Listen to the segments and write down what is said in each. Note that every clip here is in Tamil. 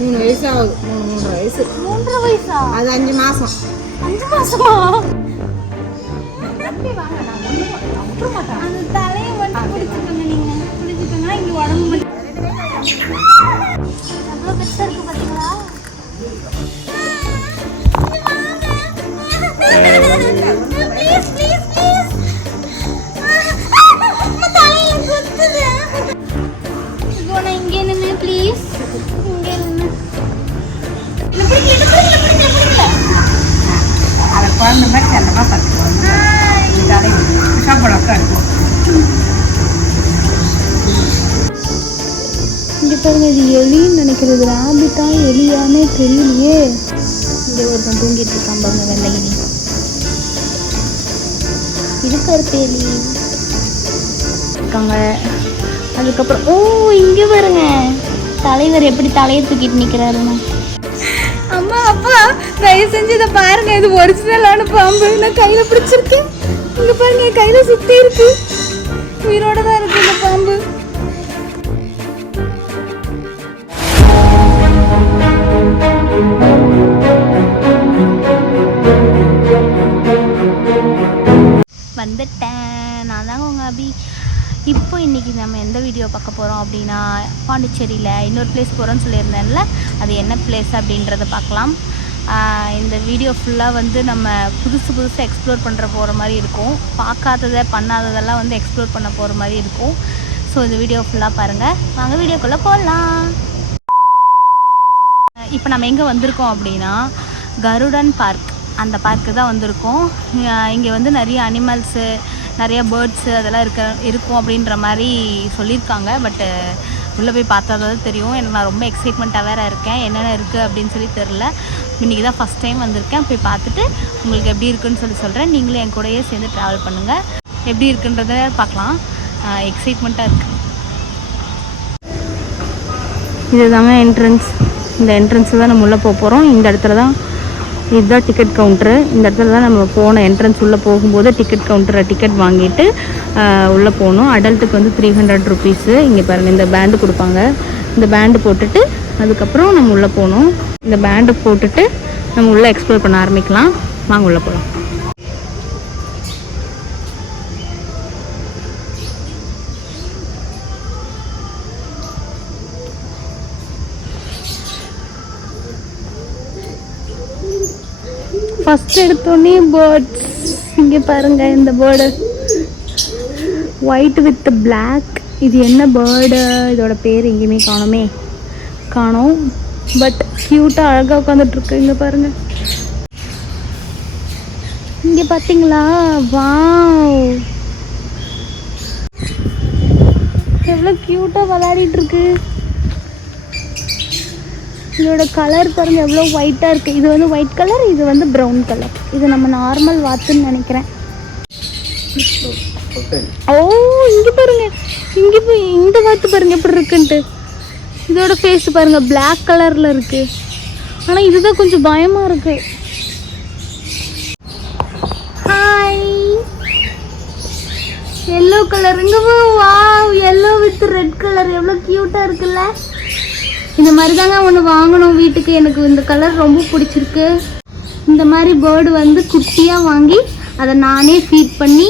3 வயசு ஆகுது. 3 வயசு. 3 வயசா? அது 5 மாசம். 5 மாசமா? அந்த தலையை மட்டும் பிடிச்சிக்கோங்க. நீங்க பிடிச்சிக்கோங்கன்னா இங்க உடம்பு எவ்வளோ பெருசா இருக்கு பார்த்தீங்களா? இங்கே நின்று ப்ளீஸ். இங்கே நின்று அதை குழந்த மாதிரி செல்லமாக பார்த்துக்கோங்க. இங்கே பாருங்க, இது எலின்னு நினைக்கிறது. ராபிட்டா எலியானே தெரியலையே. இங்கே ஒருத்தன் தூங்கிட்டு இருக்கான் பாருங்க, வெள்ளைகிளி. இது கருப்பு எலி இருக்காங்க. அதுக்கப்புறம் இங்கே பாருங்க, தலைவர் எப்படி தலையை தூக்கிட்டு நிற்கிறாருன்னு. அம்மா அப்பா தயவு செஞ்சு இதை பாருங்க, இது ஒரிஜினலான பாம்பு. நான் கையில் பிடிச்சிருக்கேன். இங்கே பாருங்க, என் கையில் சுற்றி இருக்கு. உயிரோட தான் இருக்கு இந்த பாம்பு. வந்துட்டேன், நான் தாங்க உங்கள் அபி. இப்போ இன்றைக்கி நம்ம எந்த வீடியோ பார்க்க போகிறோம் அப்படின்னா, பாண்டிச்சேரியில் இன்னொரு பிளேஸ் போகிறோன்னு சொல்லியிருந்தேன்ல, அது என்ன பிளேஸ் அப்படின்றத பார்க்கலாம். இந்த வீடியோ ஃபுல்லாக வந்து நம்ம புதுசாக எக்ஸ்ப்ளோர் பண்ணுற போகிற மாதிரி இருக்கும். பார்க்காததை பண்ணாததெல்லாம் வந்து எக்ஸ்ப்ளோர் பண்ண போகிற மாதிரி இருக்கும். ஸோ இந்த வீடியோ ஃபுல்லாக பாருங்கள். வாங்க வீடியோக்குள்ளே போகலாம். இப்போ நம்ம எங்கே வந்திருக்கோம் அப்படின்னா, கருடன் பார்க், அந்த பார்க்கு தான் வந்திருக்கோம். இங்கே வந்து நிறைய அனிமல்ஸு, நிறைய பேர்ட்ஸு அதெல்லாம் இருக்கும் அப்படின்ற மாதிரி சொல்லியிருக்காங்க. பட்டு உள்ளே போய் பார்த்தா தான் தெரியும். எனக்கு நான் ரொம்ப எக்ஸைட்மெண்ட்டாக வேறு இருக்கேன். என்னென்ன இருக்குது அப்படின்னு சொல்லி தெரில. இன்றைக்கி தான் ஃபஸ்ட் டைம் வந்திருக்கேன். போய் பார்த்துட்டு உங்களுக்கு எப்படி இருக்குன்னு சொல்கிறேன். நீங்களும் என் கூடயே சேர்ந்து ட்ராவல் பண்ணுங்கள். எப்படி இருக்குன்றத பார்க்கலாம். எக்ஸைட்மெண்ட்டாக இருக்குது. இது தாங்க என்ட்ரன்ஸ். இந்த என்ட்ரன்ஸில் தான் நம்ம உள்ளே போக போகிறோம். இந்த இடத்துல தான், இதுதான் டிக்கெட் கவுண்ட்ரு. இந்த இடத்துல தான் நம்ம போன என்ட்ரன்ஸ் உள்ளே போகும்போது டிக்கெட் கவுண்டரில் டிக்கெட் வாங்கிட்டு உள்ளே போகணும். அடல்ட்டுக்கு வந்து 300 ருபீஸு. இங்கே பாருங்கள், இந்த பேண்டு கொடுப்பாங்க. இந்த பேண்டு போட்டுட்டு அதுக்கப்புறம் நம்ம உள்ளே போகணும். இந்த பேண்டு போட்டுட்டு நம்ம உள்ளே எக்ஸ்ப்ளோர் பண்ண ஆரம்பிக்கலாம். வாங்க உள்ளே போகலாம். ஃபஸ்ட் எடுத்தோடனே பேர்ட்ஸ். இங்கே பாருங்கள், இந்த பேர்டு ஒயிட் வித் பிளாக். இது என்ன பேர்டு? இதோட பேர் எங்கேயுமே காணோம். பட் க்யூட்டாக அழகாக உட்காந்துட்ருக்கு. இங்கே பாருங்கள், இங்கே பார்த்தீங்களா? வாவ், எவ்வளோ க்யூட்டாக விளையாடிட்டுருக்கு. இதோட கலர் பாருங்கள், எவ்வளோ ஒயிட்டாக இருக்குது. இது வந்து ஒயிட் கலர், இது வந்து ப்ரௌன் கலர். இது நம்ம நார்மல் வாத்துன்னு நினைக்கிறேன். இங்கே பாருங்கள், இங்கே போய் இந்த வாத்து பாருங்கள் எப்படி இருக்குன்ட்டு. இதோட ஃபேஸ் பாருங்கள், பிளாக் கலரில் இருக்குது. ஆனால் இதுதான் கொஞ்சம் பயமாக இருக்குது. Hi, yellow colour. இங்கே wow, yellow with red colour எவ்வளோ க்யூட்டாக இருக்குல்ல. இந்த மாதிரி தாங்க ஒன்று வாங்கணும் வீட்டுக்கு. எனக்கு இந்த கலர் ரொம்ப பிடிச்சிருக்கு. இந்த மாதிரி பேர்டு வந்து குட்டியாக வாங்கி அதை நானே ஃபீட் பண்ணி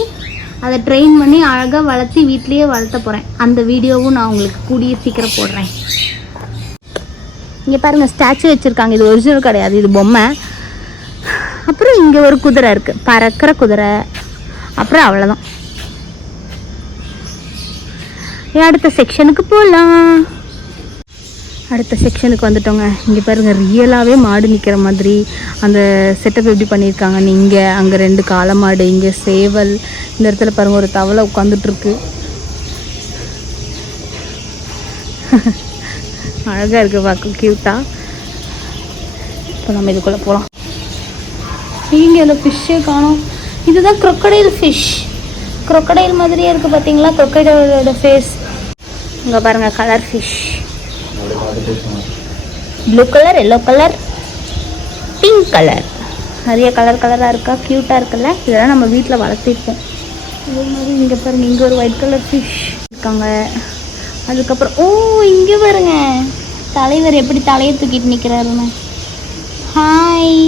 அதை ட்ரெயின் பண்ணி அழகாக வளர்த்தி வீட்லேயே வளர்த்த போகிறேன். அந்த வீடியோவும் நான் உங்களுக்கு கூடிய சீக்கிரம் போடுறேன். இங்கே பாருங்கள், ஸ்டாச்சு வச்சுருக்காங்க. இது ஒரிஜினல் கிடையாது, இது பொம்மை. அப்புறம் இங்கே ஒரு குதிரை இருக்குது, பறக்கிற குதிரை. அப்புறம் அவ்வளோதான். அடுத்த செக்ஷனுக்கு போகலாம். அடுத்த செக்ஷனுக்கு வந்துட்டோங்க. இங்கே பாருங்கள், ரியலாகவே மாடு நிற்கிற மாதிரி அந்த செட்டப் எப்படி பண்ணியிருக்காங்க. இங்கே அங்கே 2 காளை மாடு, இங்கே சேவல். இந்த இடத்துல பாருங்கள், ஒரு தவளை உட்காந்துட்ருக்கு. அழகாக இருக்குது பார்க்க, க்யூட்டாக. இப்போ நம்ம இதுக்குள்ளே போகலாம். இங்கே இதில் ஃபிஷ்ஷே காணோம். இதுதான் crocodile ஃபிஷ். crocodile மாதிரியே இருக்குது பார்த்தீங்களா, crocodileோட ஃபேஸ். இங்கே பாருங்கள், colour fish. Blue colour, yellow colour, pink colour. நிறைய கலராக இருக்கா, க்யூட்டாக இருக்குல்ல. இதெல்லாம் நம்ம வீட்டில் வளர்த்திருப்போம். இதே மாதிரி இங்கே பாருங்கள், இங்கே ஒரு ஒயிட் கலர் ஃபிஷ் இருக்காங்க. அதுக்கப்புறம் இங்கே பாருங்க, தலைவர் எப்படி தலையை தூக்கிட்டு நிற்கிறாருன்னு. ஹாய்,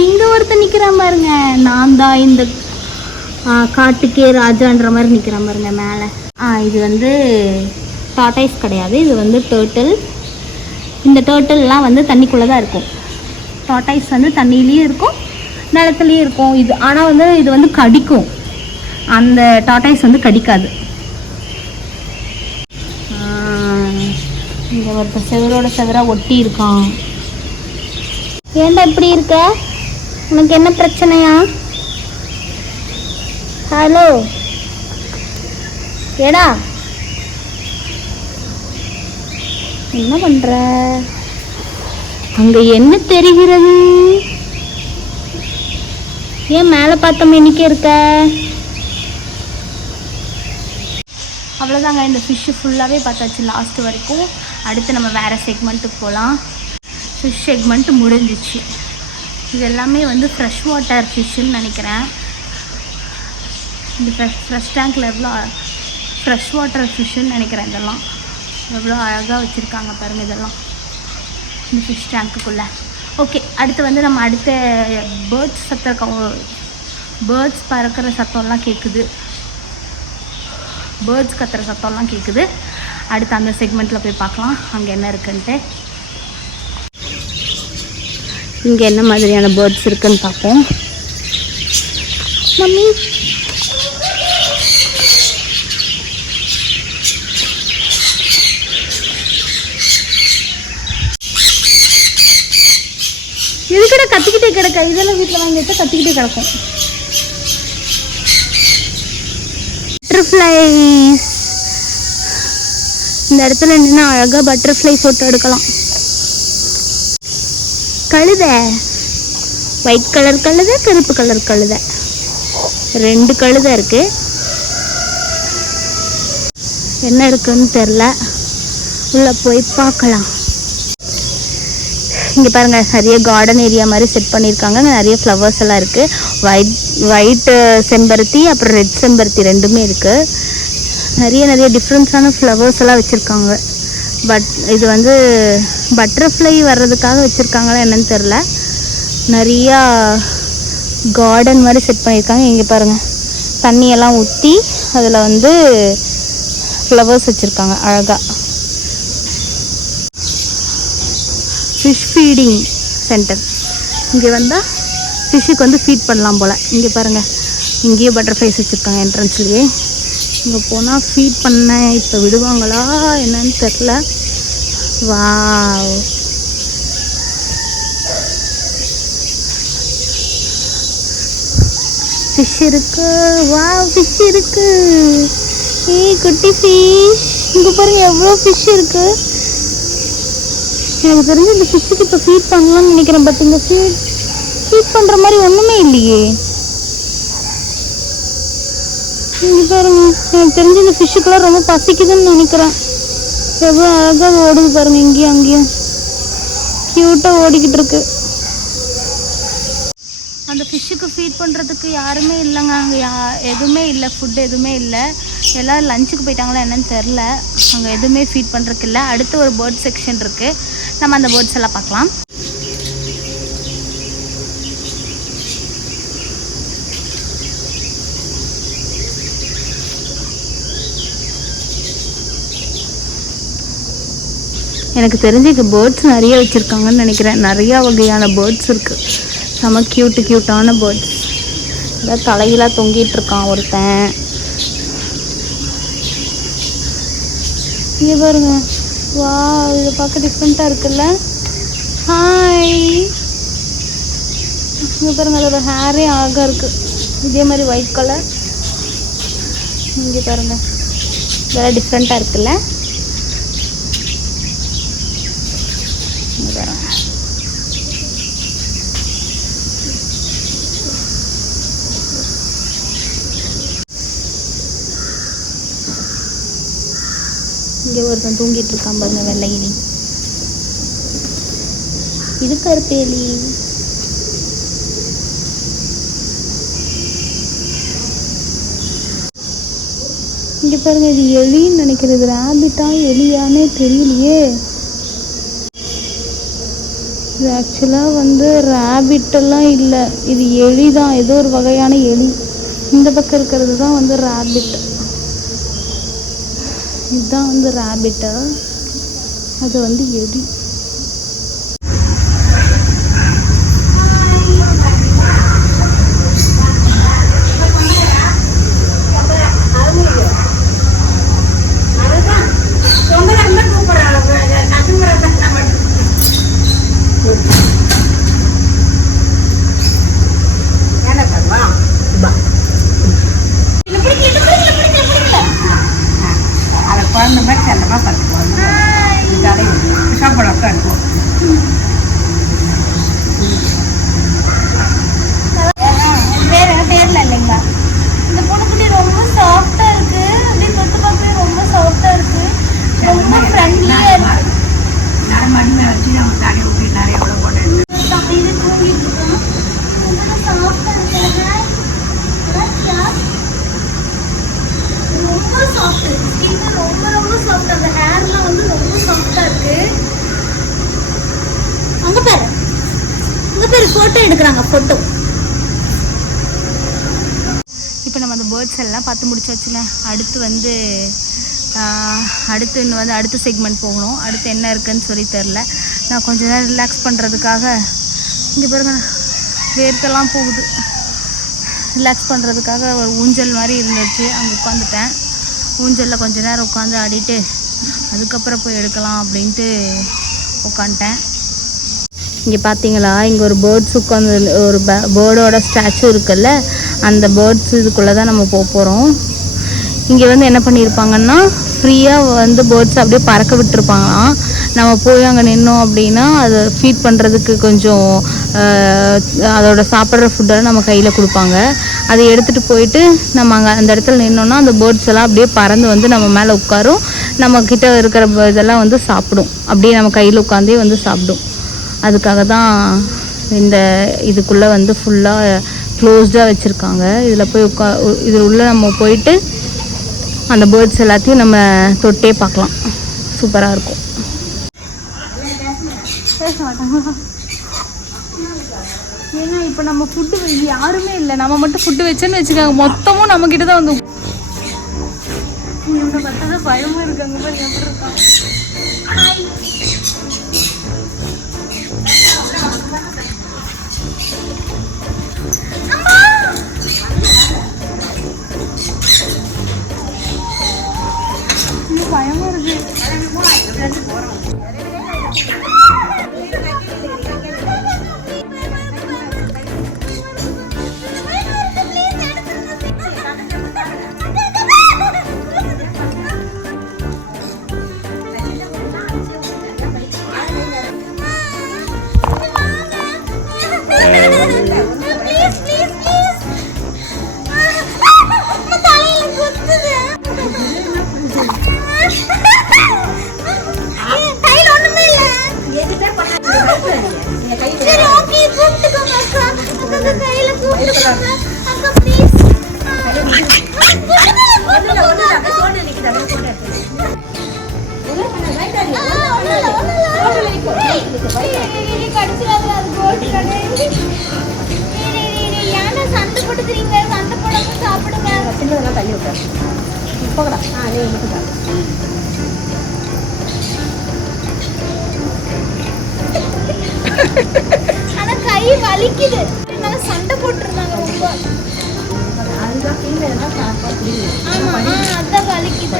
இங்கே ஒருத்தர் நிற்கிறான் பாருங்க. நான் தான் இந்த காட்டுக்கே ராஜான்ற மாதிரி நிற்கிறான் பாருங்க மேலே. இது வந்து டார்டாய்ஸ் கிடையாது, இது வந்து டர்ட்டில். இந்த டர்ட்டில்லாம் வந்து தண்ணிக்குள்ளே தான் இருக்கும். டார்டாய்ஸ் வந்து தண்ணியிலையும் இருக்கும், நிலத்துலையும் இருக்கும். இது ஆனால் வந்து இது வந்து கடிக்கும், அந்த டார்டாய்ஸ் வந்து கடிக்காது. இங்கே ஒருத்தர் செவரோட செவராக ஒட்டி இருக்கான். ஏன்டா இப்படி இருக்க? உனக்கு என்ன பிரச்சனையா? ஹலோ ஏடா, என்ன பண்ற? அங்க என்ன தெரிகிறது? ஏன் மேலே பார்த்த மேனிக்கே இருக்க? அவ்வளோதாங்க, இந்த ஃபிஷ்ஷு ஃபுல்லாகவே பார்த்தாச்சு லாஸ்ட் வரைக்கும். அடுத்து நம்ம வேறு செக்மெண்ட்டுக்கு போகலாம். ஃபிஷ் செக்மெண்ட் முடிஞ்சிச்சு. இது எல்லாமே வந்து ஃப்ரெஷ் வாட்டர் ஃபிஷ்ஷுன்னு நினைக்கிறேன். இந்த ஃப்ரெஷ் டேங்க்கில் எவ்வளோ ஃப்ரெஷ் வாட்டர் ஃபிஷ்ஷுன்னு நினைக்கிறேன். இதெல்லாம் எவ்வளோ அழகாக வச்சுருக்காங்க பாருங்கள், இதெல்லாம் இந்த ஃபிஷ் டேங்க்குள்ளே. ஓகே, அடுத்து வந்து நம்ம அடுத்த பேர்ட்ஸ் பறக்கிற சத்தம்லாம் கேட்குது, பேர்ட்ஸ் கத்துற சத்தம்லாம் கேட்குது. அடுத்து அந்த செக்மெண்ட்டில் போய் பார்க்கலாம் அங்கே என்ன இருக்குன்ட்டு. இங்கே என்ன மாதிரியான பேர்ட்ஸ் இருக்குன்னு பார்ப்போம். மம்மி, எதுக்கிட்ட கத்திக்கிட்டே கிடக்க? இதெல்லாம் வீட்டில் வாங்கி வச்சா கத்திக்கிட்டே கிடக்கும். பட்டர்ஃப்ளைஸ், இந்த இடத்துல நின்று அழகாக பட்டர்ஃப்ளை ஃபோட்டோ எடுக்கலாம். கழுதை, ஒயிட் கலர் கழுதை, கருப்பு கலர் கழுதை, 2 கழுதை இருக்கு. என்ன இருக்குன்னு தெரில, உள்ளே போய் பார்க்கலாம். இங்கே பாருங்கள், நிறைய கார்டன் ஏரியா மாதிரி செட் பண்ணியிருக்காங்க. நிறைய ஃப்ளவர்ஸ் எல்லாம் இருக்குது. ஒயிட் செம்பருத்தி அப்புறம் ரெட் செம்பருத்தி 2மே இருக்குது. நிறைய டிஃப்ரெண்ட்ஸான ஃப்ளவர்ஸ் எல்லாம் வச்சுருக்காங்க. இது வந்து பட்டர்ஃப்ளை வர்றதுக்காக வச்சுருக்காங்களா என்னன்னு தெரில. நிறையா கார்டன் மாதிரி செட் பண்ணியிருக்காங்க. இங்கே பாருங்கள், தண்ணியெல்லாம் ஊற்றி அதில் வந்து ஃப்ளவர்ஸ் வச்சுருக்காங்க அழகாக. Fish feeding centre. இங்கே வந்தால் ஃபிஷ்ஷுக்கு வந்து ஃபீட் பண்ணலாம் போல். இங்கே பாருங்கள், இங்கேயே பட்டர்ஃப்ளைஸ் வச்சுருக்காங்க என்ட்ரன்ஸ்லேயே. இங்கே போனால் ஃபீட் பண்ண இப்போ விடுவாங்களா என்னன்னு தெரில. வாவ், ஃபிஷ் இருக்கு. வாவ், ஃபிஷ் இருக்கு. குட்டி ஃபிஷ். இங்கே பாருங்கள் எவ்வளோ ஃபிஷ் இருக்குது. எனக்கு தெரிஞ்சு இந்த ஃபிஷ்ஷுக்கு இப்போ ஃபீட் பண்ணலாம்னு நினைக்கிறேன். பட் இந்த ஃபீட் பண்ணுற மாதிரி ஒன்றுமே இல்லையே. இங்கே பாருங்க, எனக்கு தெரிஞ்சு இந்த ஃபிஷ்ஷுக்கெல்லாம் ரொம்ப பசிக்குதுன்னு நினைக்கிறேன். எவ்வளோ அழகாக ஓடுது பாருங்கள், இங்கேயும் அங்கேயும் க்யூட்டாக ஓடிக்கிட்டு இருக்கு. அந்த ஃபிஷ்ஷுக்கு ஃபீட் பண்ணுறதுக்கு யாருமே இல்லைங்க. அங்கே எதுவுமே இல்லை, ஃபுட்டு எதுவுமே இல்லை. எல்லோரும் லஞ்சுக்கு போயிட்டாங்களா என்னன்னு தெரில. அங்கே எதுவுமே ஃபீட் பண்ணுறதுக்கு இல்லை. அடுத்து ஒரு பேர்ட் செக்ஷன் இருக்குது, நம்ம அந்த பேர்ட்ஸ் எல்லாம் பார்க்கலாம். எனக்கு தெரிஞ்சு இங்கே பேர்ட்ஸ் நிறைய வச்சுருக்காங்கன்னு நினைக்கிறேன். நிறையா வகையான பேர்ட்ஸ் இருக்குது. செம க்யூட்டான பேர்ட்ஸ். ஏதாவது தலையெல்லாம் தொங்கிட்டு இருக்கான் ஒருத்தன். இங்கே பாருங்க, வா, இதை பார்க்க டிஃப்ரெண்ட்டாக இருக்குல்ல. ஹாய், இங்கே பாருங்கள், அதோட ஹேரே அழகாக இருக்குது. இதே மாதிரி ஒயிட் கலர். இங்கே பாருங்கள், இதெல்லாம் டிஃப்ரெண்ட்டாக இருக்குல்ல. இங்கே பாருங்க, இங்கே ஒருத்தன் தூங்கிட்டு இருக்கான் பாருங்க, வெள்ளையினி. இது கருப்பேலி. இங்கே பாருங்க, இது எலின்னு நினைக்கிறது. ரேபிட்டா எலியானே தெரியலையே. இது ஆக்சுவலாக வந்து ரேபிட்டெல்லாம் இல்லை, இது எலி தான், ஏதோ ஒரு வகையான எலி. இந்த பக்கம் இருக்கிறது தான் வந்து ரேபிட். இதுதான் வந்து ரேபிட்டு, அது வந்து எலி. குழந்தை மாதிரி செல்லமாக பார்த்துக்குவாங்க. சாப்பிடக்க இருக்கும். பேர்ல இல்லைங்களா? இந்த பூனைக்குட்டி ரொம்ப சாஃப்டா இருக்கு, அப்படியே தொட்டு பார்க்கவே ரொம்ப சாஃப்டா இருக்கு, ரொம்ப ஃப்ரெண்ட்லியா இருக்கு. மடிமை வச்சு நம்ம தண்ணி ஊற்றி நிறைய எவ்வளோ போட்டு அப்படியே தூங்கிட்டு இருக்கோம். சாஃப்டா இருக்கு, ரொம்ப சாஃப்ட், ஸ்கின் ரொம்ப ரொம்ப சாஃப்ட். அந்த ஹேர்லாம் வந்து ரொம்ப சாஃப்டா இருக்கு. அங்க பாரு, அங்க பாரு, போட்டோ எடுக்கிறாங்க, போட்டோ. இப்போ நம்ம அந்த பேர்ட்ஸ் எல்லாம் பார்த்து முடிச்சாச்சுங்க. அடுத்து வந்து அடுத்த செக்மெண்ட் போகணும். அடுத்து என்ன இருக்குன்னு சொல்லி தெரில. நான் கொஞ்ச நேரம் ரிலாக்ஸ் பண்ணுறதுக்காக இங்கே பாருங்க வேர்க்கெல்லாம் போகுது. ரிலாக்ஸ் பண்ணுறதுக்காக ஒரு ஊஞ்சல் மாதிரி இருந்துச்சு, அங்கே உட்காந்துட்டேன். ஊஞ்சலில் கொஞ்ச நேரம் உட்காந்து ஆடிட்டு அதுக்கப்புறம் போய் எடுக்கலாம் அப்படின்ட்டு உட்காந்துட்டேன். இங்கே பார்த்தீங்களா, இங்கே ஒரு பேர்ட்ஸ் உட்காந்து, ஒரு பேர்டோட ஸ்டாச்சு இருக்குல்ல, அந்த பேர்ட்ஸ் இதுக்குள்ளே தான் நம்ம போக போகிறோம். இங்கே வந்து என்ன பண்ணியிருப்பாங்கன்னா, ஃப்ரீயாக வந்து பேர்ட்ஸ் அப்படியே பறக்க விட்டுருப்பாங்களாம். நம்ம போய் அங்கே நின்னோம் அப்படின்னா அதை ஃபீட் பண்ணுறதுக்கு கொஞ்சம் அதோட சாப்பிட்ற ஃபுட்டெல்லாம் நம்ம கையில் கொடுப்பாங்க. அதை எடுத்துகிட்டு போயிட்டு நம்ம அங்கே அந்த இடத்துல நின்னோன்னா அந்த பேர்ட்ஸ் எல்லாம் அப்படியே பறந்து வந்து நம்ம மேலே உட்காரும். நம்ம கிட்ட இருக்கிற இதெல்லாம் வந்து சாப்பிடும், அப்படியே நம்ம கையில் உட்காந்தே வந்து சாப்பிடும். அதுக்காக தான் இந்த இதுக்குள்ளே வந்து ஃபுல்லாக க்ளோஸ்டாக வச்சுருக்காங்க. இதில் போய் இதில் உள்ள நம்ம போயிட்டு அந்த பேர்ட்ஸ் எல்லாத்தையும் நம்ம தொட்டே பார்க்கலாம். சூப்பராக இருக்கும். ஏன்னா இப்போ நம்ம ஃபுட்டு யாருமே இல்லை, நம்ம மட்டும் ஃபுட்டு வச்சோன்னு வச்சுக்காங்க, மொத்தமும் நம்மக்கிட்ட தான் வந்து இவனை பார்த்தா தான் பயமாக இருக்காங்க. மாதிரி எப்படி இருக்கான். பயமா இருக்கு. சண்டை போட்டுக்கிறீங்க, சண்டை போடாம சாப்பிடுங்க. சின்னதெல்லாம் தள்ளி விட்டாரு போகடா. நீ மட்டும் ஆனா கை வலிக்குது. சண்டை போட்டுருந்தாங்க ரொம்ப. ஆமா அதான் வலிக்குது.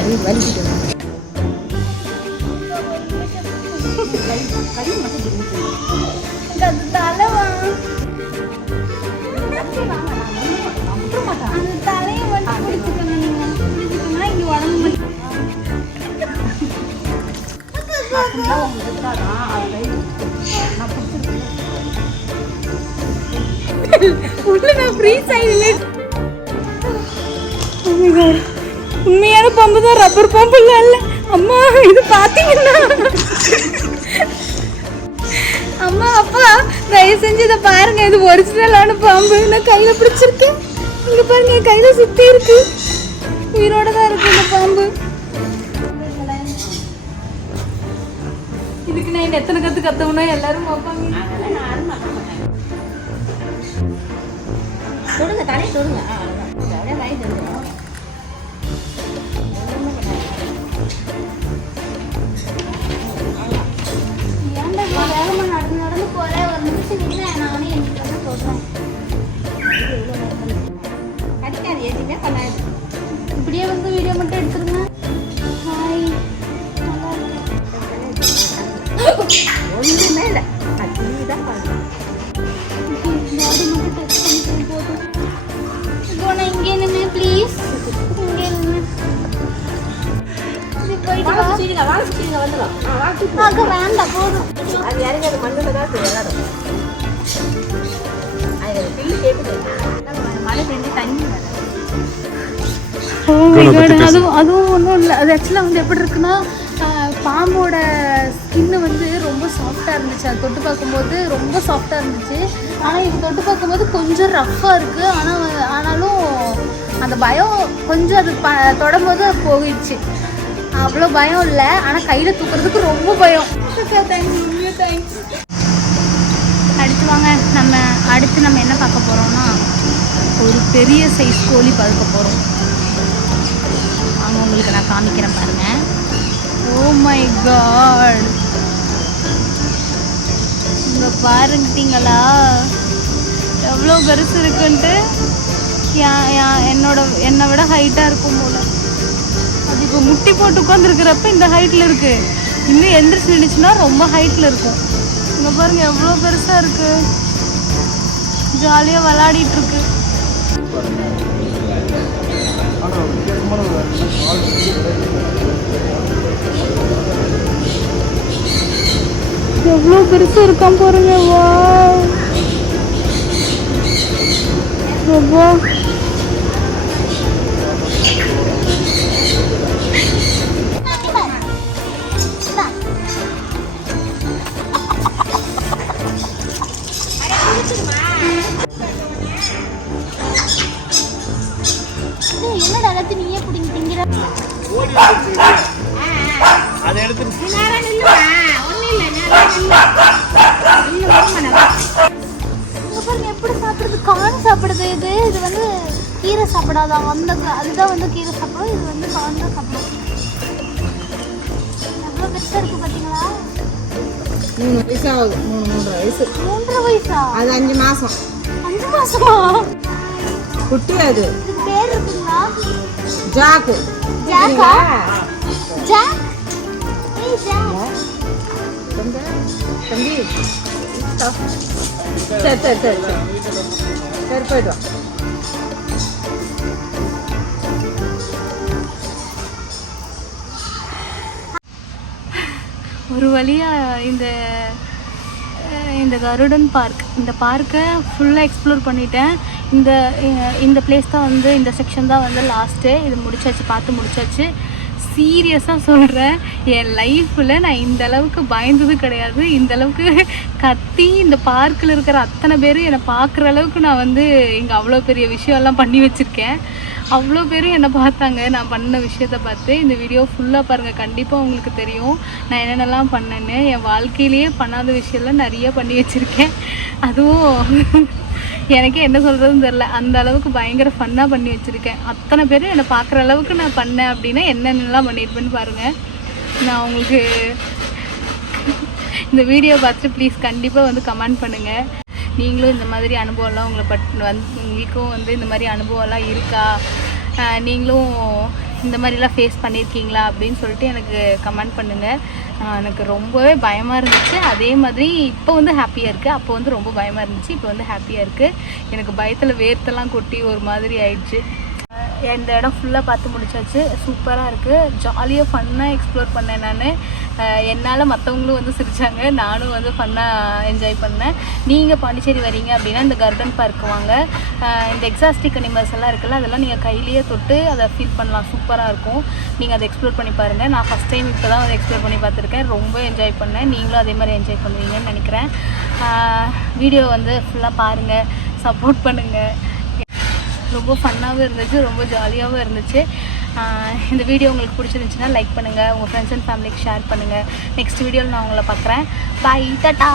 தலைவா அந்த தலையை மட்டும் பிடிச்சிக்கணும். நீங்க பிடிச்சிக்கணும்னா இங்க உடம்பு உண்மையான பம்பு தான், ரப்பர் பம்பு இல்ல. அம்மா இது பாத்தீங்கன்னா அம்மா அப்பா தயவு செஞ்சு இதை பாருங்க, இது ஒரிஜினலான பாம்பு. நான் கையில பிடிச்சிருக்கேன். இங்க பாருங்க, என் கையில சுத்தி இருக்கு. உயிரோட தான் இருக்கு இந்த பாம்பு. இதுக்கு நான் எத்தனை கற்றுக்கணும் எல்லாரும் பார்ப்பாங்க. தொடுங்க தலையை தொடுங்க. அப்படியே வாங்கி தந்துடும். ஏன்டா வேகமாக நடந்து நடந்து போகிறேன். ஒரு நிமிஷம் இல்லை நானே எனக்கு வந்து சொல்கிறேன். அடிக்காது எதுவுமே பண்ணாது. இப்படியே வந்து வீடியோ மட்டும் எடுத்துருங்க. ஹாய் ஒன்றுமே இல்லை. அது தான் பண்ணுறேன். பாடி மட்டும் டச் பண்ணிக்கிறேன் போதும். இப்போ நான் இங்கே நின்று ப்ளீஸ். இங்கே நின்று போயிட்டு வா. சீனிங்க வந்துடும். அங்கே வேண்டாம் போதும். அது இறங்கி அது மண்ணில் தான் விளாடும். அது பில்லு கேட்குது. மழை பெஞ்சு தண்ணி வர. அதுவும் ஒன்றும் இல்லை. அது ஆக்சுவலாக வந்து எப்படி இருக்குன்னா பாம்போட ஸ்கின்னு வந்து ரொம்ப சாஃப்டாக இருந்துச்சு. அது தொட்டு பார்க்கும்போது ரொம்ப சாஃப்டாக இருந்துச்சு. ஆனால் இது தொட்டு பார்க்கும்போது கொஞ்சம் ரஃப்பாக இருக்குது. ஆனாலும் அந்த பயம் கொஞ்சம் அது தொடும்போது போயிடுச்சு. அவ்வளோ பயம் இல்லை. ஆனால் கையில் தூக்குறதுக்கு ரொம்ப பயம். தேங்க்ஸ். அடுத்து வாங்க அடுத்து நம்ம என்ன பார்க்க போகிறோம்னா ஒரு பெரிய சைஸ் கோழி பார்க்க போகிறோம். வாங்க உங்களுக்கு நான் காமிக்கிறேன் பாருங்கள். ஓ மை காட், இங்கே பாருங்கிட்டீங்களா எவ்வளோ பெருசு இருக்குன்ட்டு. என்னை விட ஹைட்டாக இருக்கும் போல. அது இப்போ முட்டி போட்டு உட்காந்துருக்கிறப்ப இந்த ஹைட்டில் இருக்குது. இன்னும் எந்திரிச்சு நின்றுச்சுன்னா ரொம்ப ஹைட்டில் இருக்கும். இங்கே பாருங்கள் எவ்வளோ பெருசாக இருக்குது. ஜாலியாக விளாடிட்டுருக்கு. எவ்வளோ பெருசாக இருக்கான் பாருங்க. வா ரொம்ப என்னடா எல்லாத்தையும் நீயே பிடிங்க திங்கிற. அதை எடுத்து எப்படி சாப்பிடுறது? கான் சாப்பிடுது. இது வந்து கீரை சாப்பிடாதான். அதுதான் வந்து கீரை சாப்பிடும். இது வந்து கான் தான் சாப்பிடும். எவ்வளோ பெருசாக இருக்குது பார்த்தீங்களா? 3 வயசு ஆகுது. 3 வயசு. 3 வயசா? அது 5 மாதம். 5 மாதமா? குட்டி. அது இதுக்கு பேர் இருக்குங்களா? ஜாக்கு. ஜாக்கா? ஜாக். ஏய் ஜாக். தம்பி சரி போய்ட்டு. ஒரு வழியாக இந்த கருடன் பார்க், இந்த பார்க்கை ஃபுல்லாக எக்ஸ்ப்ளோர் பண்ணிட்டேன். இந்த பிளேஸ் தான் வந்து இந்த செக்ஷன் தான் வந்து லாஸ்ட்டு. இது பார்த்து முடிச்சாச்சு. சீரியஸாக சொல்கிறேன், என் லைஃப்பில் நான் இந்த அளவுக்கு பயந்தது கிடையாது. இந்த அளவுக்கு கத்தி இந்த பார்க்கில் இருக்கிற அத்தனை பேரும் என்னை பார்க்குற அளவுக்கு நான் வந்து இங்கே அவ்வளோ பெரிய விஷயம்லாம் பண்ணி வச்சுருக்கேன். அவ்வளோ பேரும் என்னை பார்த்தாங்க நான் பண்ண விஷயத்த பார்த்து. இந்த வீடியோ ஃபுல்லாக பாருங்கள், கண்டிப்பாக உங்களுக்கு தெரியும் நான் என்னென்னலாம் பண்ணேன்னு. என் வாழ்க்கையிலேயே பண்ணாத விஷயம்லாம் நிறைய பண்ணி வச்சுருக்கேன். அதுவும் எனக்கே என்ன சொல்கிறதுன்னு தெரில. அந்த அளவுக்கு பயங்கர ஃபன்னாக பண்ணி வச்சுருக்கேன். அத்தனை பேரும் என்னை பார்க்குற அளவுக்கு நான் பண்ணேன் அப்படின்னா என்னென்னலாம் பண்ணியிருப்பேன்னு பாருங்கள். நான் உங்களுக்கு இந்த வீடியோ பார்த்துட்டு ப்ளீஸ் கண்டிப்பாக வந்து கமெண்ட் பண்ணுங்கள். நீங்களும் இந்த மாதிரி அனுபவம்லாம் உங்களுக்கும் வந்து இந்த மாதிரி அனுபவம்லாம் இருக்கா, நீங்களும் இந்த மாதிரிலாம் ஃபேஸ் பண்ணியிருக்கீங்களா அப்படின்னு சொல்லிட்டு எனக்கு கமெண்ட் பண்ணுங்கள். எனக்கு ரொம்பவே பயமாக இருந்துச்சு. அதே மாதிரி இப்போ வந்து ஹாப்பியாக இருக்குது. அப்போ வந்து ரொம்ப பயமாக இருந்துச்சு. இப்போ வந்து ஹாப்பியாக இருக்குது. எனக்கு பயத்தில் வேர்த்தெல்லாம் கொட்டி ஒரு மாதிரி ஆயிடுச்சு. இந்த இடம் ஃபுல்லாக பார்த்து முடிச்சாச்சு. சூப்பராக இருக்குது. ஜாலியாக ஃபன்னாக எக்ஸ்ப்ளோர் பண்ணேன் நான். என்னால் மற்றவங்களும் வந்து சிரித்தாங்க. நானும் வந்து ஃபன்னாக என்ஜாய் பண்ணேன். நீங்கள் பாண்டிச்சேரி வரீங்க அப்படின்னா இந்த கார்டன் பார்க் வாங்க. இந்த எக்ஸாஸ்டிக் அனிமல்ஸ் எல்லாம் இருக்குல்ல, அதெல்லாம் நீங்கள் கையிலேயே தொட்டு அதை ஃபீல் பண்ணலாம். சூப்பராக இருக்கும். நீங்கள் அதை எக்ஸ்ப்ளோர் பண்ணி பாருங்கள். நான் ஃபஸ்ட் டைம் இப்போ தான் அதை எக்ஸ்ப்ளோர் பண்ணி பார்த்துருக்கேன். ரொம்ப என்ஜாய் பண்ணேன். நீங்களும் அதே மாதிரி என்ஜாய் பண்ணுவீங்கன்னு நினைக்கிறேன். வீடியோ வந்து ஃபுல்லாக பாருங்கள், சப்போர்ட் பண்ணுங்கள். ரொம்ப ஃபன்னாகவும் இருந்துச்சு, ரொம்ப ஜாலியாகவும் இருந்துச்சு. இந்த வீடியோ உங்களுக்கு பிடிச்சிருந்துச்சுன்னா லைக் பண்ணுங்கள், உங்கள் ஃப்ரெண்ட்ஸ் அண்ட் ஃபேமிலிக்கு ஷேர் பண்ணுங்கள். நெக்ஸ்ட் வீடியோவில் நான் உங்களை பார்க்குறேன். பாய், டாடா.